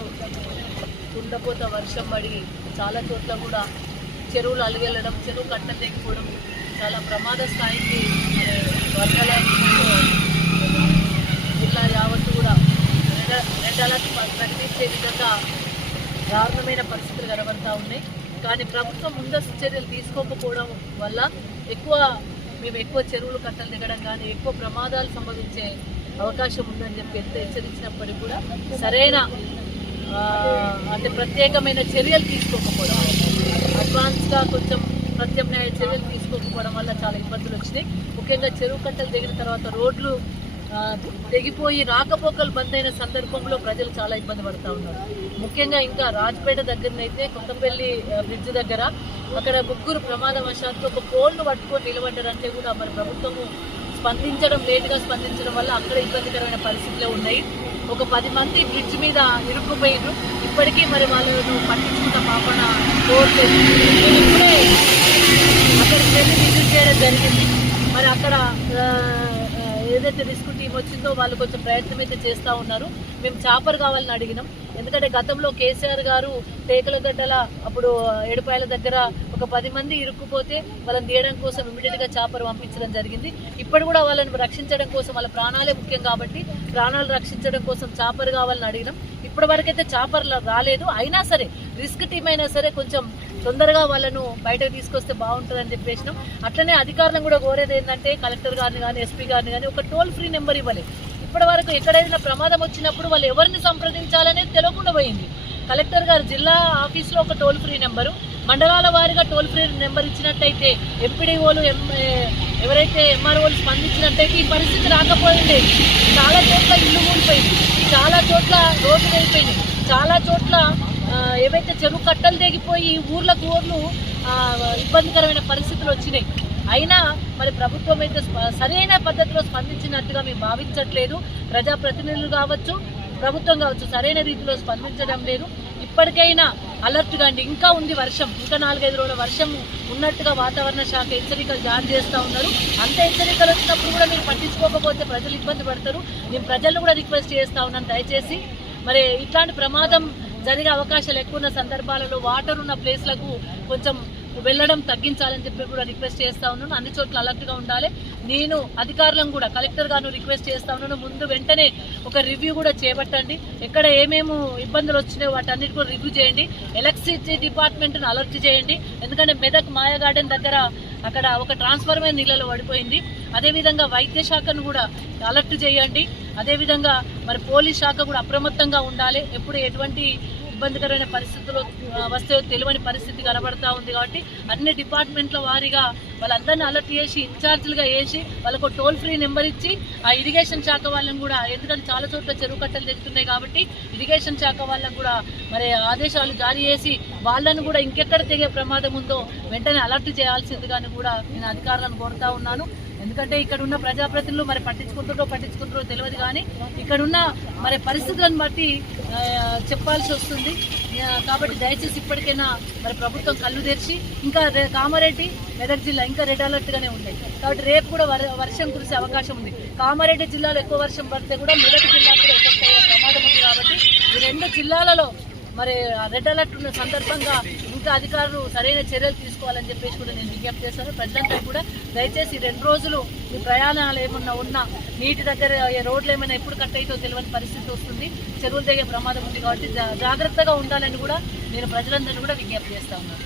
రోజులు కుండపోత వర్షం పడి చాలా చోట్ల కూడా చెరువులు అలుగెళ్ళడం, చెరువు కట్టలు తెగిపోవడం, చాలా ప్రమాద స్థాయికి వరదల జిల్లా యావత్తు కూడా రెడ్ అలర్ట్ ప్రకటించే విధంగా దారుణమైన పరిస్థితులు కనబడతా ఉన్నాయి. కానీ ప్రభుత్వం ముందస్తు చర్యలు తీసుకోకపోవడం వల్ల మేము ఎక్కువ చెరువులు కట్టలు దిగడం కానీ ఎక్కువ ప్రమాదాలు సంభవించే అవకాశం ఉందని చెప్పి ఎంత హెచ్చరించినప్పటికీ కూడా సరైన అంటే ప్రత్యేకమైన చర్యలు తీసుకోకపోవడం, అడ్వాన్స్గా కొంచెం ప్రత్యామ్నాయ చర్యలు తీసుకోకపోవడం వల్ల చాలా ఇబ్బందులు వచ్చినాయి. ముఖ్యంగా చెరువు కట్టలు దిగిన తర్వాత రోడ్లు తెగిపోయి రాకపోకలు బంద్ అయిన సందర్భంలో ప్రజలు చాలా ఇబ్బంది పడుతూ ఉన్నారు. ముఖ్యంగా ఇంకా రాజపేట దగ్గరనైతే కొత్తపల్లి బ్రిడ్జ్ దగ్గర అక్కడ ముగ్గురు ప్రమాదవశాత్తు ఒక పోల్ను పట్టుకొని నిలబడ్డారంటే కూడా మరి ప్రభుత్వము స్పందించడం, లేటుగా స్పందించడం వల్ల అక్కడ ఇబ్బందికరమైన పరిస్థితులే ఉన్నాయి. ఒక 10 మంది బ్రిడ్జ్ మీద ఇరుక్కుపోయినారు. ఇప్పటికీ మరి వాళ్ళను పట్టించుకున్న పాపన కోరలేదు. ఇప్పుడే అక్కడికి వెళ్ళి విజిట్ చేయడం జరిగింది. మరి అక్కడ ఏదైతే రిస్క్ టీం వచ్చిందో వాళ్ళు కొంచెం ప్రయత్నం అయితే చేస్తూ ఉన్నారు. మేము చాపర్ కావాలని అడిగినాం. ఎందుకంటే గతంలో కేసీఆర్ గారు టేకలగడ్డల అప్పుడు ఏడుపాయల దగ్గర ఒక 10 మంది ఇరుక్కుపోతే వాళ్ళని తీయడం కోసం ఇమీడియట్గా చాపర్ పంపించడం జరిగింది. ఇప్పుడు కూడా వాళ్ళని రక్షించడం కోసం, వాళ్ళ ప్రాణాలే ముఖ్యం కాబట్టి ప్రాణాలు రక్షించడం కోసం చాపర్ కావాలని అడిగినాం. ఇప్పటి వరకైతే చాపర్లు రాలేదు. అయినా సరే రిస్క్ టీం అయినా సరే కొంచెం తొందరగా వాళ్ళను బయటకు తీసుకొస్తే బాగుంటుందని చెప్పేసినాం. అట్లనే అధికారులను కూడా కోరేది ఏంటంటే కలెక్టర్ గారిని కానీ ఎస్పీ గారిని కానీ ఒక టోల్ ఫ్రీ నెంబర్ ఇవ్వాలి. ఇప్పటి వరకు ఎక్కడైనా ప్రమాదం వచ్చినప్పుడు వాళ్ళు ఎవరిని సంప్రదించాలనేది తెలియకుండా పోయింది. కలెక్టర్ గారు జిల్లా ఆఫీస్లో ఒక టోల్ ఫ్రీ నెంబరు, మండలాల వారీగా టోల్ ఫ్రీ నెంబర్ ఇచ్చినట్టయితే ఎంపీడీఓలు ఎవరైతే ఎంఆర్ఓలు స్పందించినట్టయితే ఈ పరిస్థితి రాకపోయింది. చాలా చోట్ల ఇల్లు కూలిపోయింది, చాలా చోట్ల రోడ్లు వెళ్ళిపోయినాయి, చాలా చోట్ల ఏవైతే చెరువు కట్టలు తెగిపోయి ఊర్లకు ఊర్లు ఇబ్బందికరమైన పరిస్థితులు వచ్చినాయి. అయినా మరి ప్రభుత్వం అయితే సరైన పద్ధతిలో స్పందించినట్టుగా మేము భావించట్లేదు. ప్రజాప్రతినిధులు కావచ్చు, ప్రభుత్వం కావచ్చు సరైన రీతిలో స్పందించడం లేదు. ఇప్పటికైనా అలర్ట్ కాండి. ఇంకా ఉంది వర్షం, ఇంకా 4-5 రోజుల వర్షం ఉన్నట్టుగా వాతావరణ శాఖ హెచ్చరికలు జారీ చేస్తూ ఉన్నారు. అంత హెచ్చరికలు వచ్చినప్పుడు కూడా మీరు పట్టించుకోకపోతే ప్రజలు ఇబ్బంది పడతారు. నేను ప్రజలను కూడా రిక్వెస్ట్ చేస్తూ ఉన్నాను, దయచేసి మరి ఇట్లాంటి ప్రమాదం జరిగే అవకాశాలు ఎక్కువ ఉన్న సందర్భాలలో వాటర్ ఉన్న ప్లేస్లకు కొంచెం వెళ్ళడం తగ్గించాలని చెప్పి కూడా రిక్వెస్ట్ చేస్తూ ఉన్నాను. అన్ని చోట్ల అలర్ట్గా ఉండాలి. నేను అధికారులను కూడా కలెక్టర్ గారిని రిక్వెస్ట్ చేస్తూ ఉన్నాను, ముందు వెంటనే ఒక రివ్యూ కూడా చేపట్టండి. ఎక్కడ ఏమేమి ఇబ్బందులు వచ్చినాయో వాటన్నిటి కూడా రివ్యూ చేయండి. ఎలక్ట్రిసిటీ డిపార్ట్మెంట్ను అలర్ట్ చేయండి. ఎందుకంటే మెదక్ మాయా గార్డెన్ దగ్గర అక్కడ ఒక ట్రాన్స్ఫార్మర్ నీళ్ళలో పడిపోయింది. అదేవిధంగా వైద్య శాఖను కూడా అలర్ట్ చేయండి. అదేవిధంగా మరి పోలీస్ శాఖ కూడా అప్రమత్తంగా ఉండాలి. ఎప్పుడు ఎటువంటి ఇబ్బందికరమైన పరిస్థితుల్లో వస్తే తెలియని పరిస్థితి కనబడతా ఉంది. కాబట్టి అన్ని డిపార్ట్మెంట్ల వారీగా వాళ్ళందరినీ అలర్ట్ చేసి ఇన్ఛార్జీలుగా వేసి వాళ్ళకు టోల్ ఫ్రీ నెంబర్ ఇచ్చి ఆ ఇరిగేషన్ శాఖ వాళ్ళని కూడా, ఎందుకంటే చాలా చోట్ల చెరువు కట్టలు తెగుతున్నాయి కాబట్టి ఇరిగేషన్ శాఖ వాళ్ళకు కూడా మరి ఆదేశాలు జారీ చేసి వాళ్ళను కూడా ఇంకెక్కడ తెగే ప్రమాదం ఉందో వెంటనే అలర్ట్ చేయాల్సిందిగాని కూడా నేను అధికారులను కోరుతా ఉన్నాను. ఎందుకంటే ఇక్కడ ఉన్న ప్రజాప్రతినిధులు మరి పట్టించుకుంటారో తెలియదు, కానీ ఇక్కడున్న మరి పరిస్థితులను బట్టి చెప్పాల్సి వస్తుంది. కాబట్టి దయచేసి ఇప్పటికైనా మరి ప్రభుత్వం కళ్ళు తెరిచి, ఇంకా కామారెడ్డి మెదక్ జిల్లా ఇంకా రెడ్ అలర్ట్గానే ఉన్నాయి కాబట్టి రేపు కూడా వర్షం కురిసే అవకాశం ఉంది. కామారెడ్డి జిల్లాలో ఎక్కువ వర్షం పడితే కూడా మెదక్ జిల్లా కూడా ఎఫెక్ట్ అయ్యే ప్రమాదం ఉంది. కాబట్టి ఈ 2 జిల్లాలలో మరి రెడ్ అలర్ట్ ఉన్న సందర్భంగా ఇంకా అధికారులు సరైన చర్యలు తీసుకోవాలని చెప్పేసి కూడా నేను విజ్ఞప్తి చేస్తాను. ప్రజలంతా కూడా దయచేసి 2 రోజులు మీ ప్రయాణాలు ఏమన్నా ఉన్నా నీటి దగ్గర రోడ్లు ఏమైనా ఎప్పుడు కట్ అవుతో తెలియని పరిస్థితి వస్తుంది, చెరువులు తెగే ప్రమాదం ఉంది. కాబట్టి జాగ్రత్తగా ఉండాలని కూడా నేను ప్రజలందరినీ కూడా విజ్ఞప్తి చేస్తా ఉన్నాను.